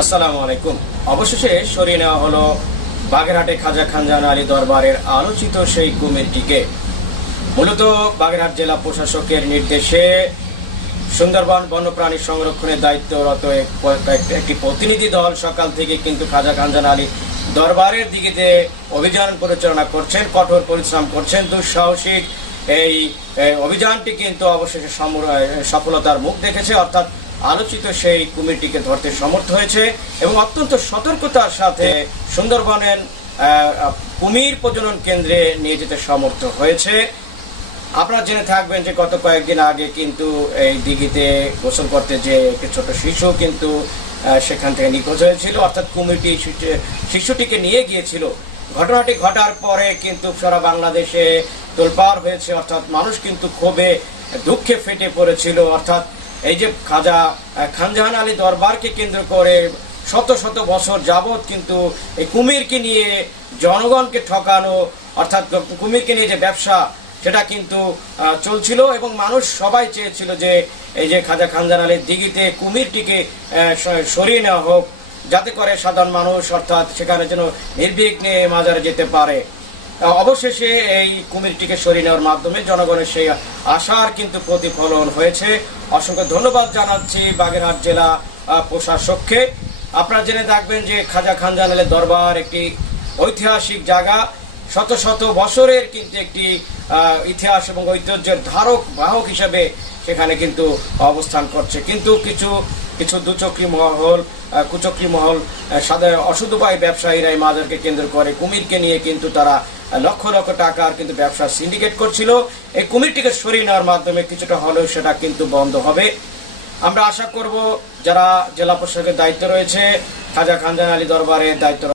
আসসালামু আলাইকুম। অবশেষে সরিয়ে নেওয়া হলো বাগেরহাটে খাজা খানজাহান আলী দরবারের আলোচিত সেই কুমিরটিকে। মূলত বাগেরহাট জেলা প্রশাসকের নির্দেশে সুন্দরবন বন্যপ্রাণী সংরক্ষণের দায়িত্বরত একটি প্রতিনিধি দল সকাল থেকে কিন্তু খাজা খানজাহান আলী দরবারের দিকে অভিযান পরিচালনা করছেন, কঠোর পরিশ্রম করছেন। দুঃসাহসিক এই অভিযানটি কিন্তু অবশেষে সফলতার মুখ দেখেছে, অর্থাৎ আলোচিত সেই কুমিরটিকে ধরতে সমর্থ হয়েছে এবং অত্যন্ত সতর্কতার সাথে সুন্দরবনের কুমির প্রজনন কেন্দ্রে নিয়ে যেতে সমর্থ হয়েছে। আপনারা জেনে থাকবেন যে গত কয়েকদিন আগে কিন্তু এই দিঘিতে গোসল করতে যে একটি ছোট শিশু কিন্তু সেখান থেকে নিখোঁজ হয়েছিল, অর্থাৎ কুমিরটি শিশুটিকে নিয়ে গিয়েছিল। ঘটনাটি ঘটার পরে কিন্তু সারা বাংলাদেশে তোলপাড় হয়েছে, অর্থাৎ মানুষ কিন্তু ক্ষোভে দুঃখে ফেটে পড়েছিল। অর্থাৎ এই যে খাজা খানজাহান আলী দরবারকে কেন্দ্র করে শত শত বছর যাবৎ কিন্তু এই কুমিরকে নিয়ে জনগণকে ঠকানো, অর্থাৎ কুমিরকে নিয়ে যে ব্যবসা সেটা কিন্তু চলছিল এবং মানুষ সবাই চেয়েছিল যে এই যে খাজা খানজাহান আলীর দিঘিতে কুমিরটিকে সরিয়ে নেওয়া হোক, যাতে করে সাধারণ মানুষ অর্থাৎ সেখানে যেন নির্বিঘ্নে মাজারে যেতে পারে। অবশেষে এই কুমিরটিকে সরিয়ে নেওয়ার মাধ্যমে জনগণের সেই আশার কিন্তু প্রতিফলন হয়েছে। অসংখ্য ধন্যবাদ জানাচ্ছি বাগেরহাট জেলা প্রশাসককে। আপনারা জেনে থাকবেন যে খাজা খানজাহান আলী দরবার একটি ঐতিহাসিক জায়গা, শত শত বছরের কিন্তু একটি ইতিহাস এবং ঐতিহ্যের ধারক বাহক হিসেবে সেখানে কিন্তু অবস্থান করছে। কিন্তু কিছু কিছু দুচক্রী মহল, কুচক্রী মহল, অসুধপায় ব্যবসায়ীরা এই মাজারকে কেন্দ্র করে কুমিরকে নিয়ে কিন্তু তারা লক্ষ লক্ষ টাকার কিন্তু ব্যবসার সিন্ডিকেট করছিল। এই কুমিরটিকে সরিয়ে নেওয়ার মাধ্যমে কিছুটা হলেও সেটা কিন্তু বন্ধ হবে। আমরা আশা করব যারা জেলা প্রশাসকের দায়িত্ব রয়েছে, খাজা খানজাহান আলী দরবারের দায়িত্ব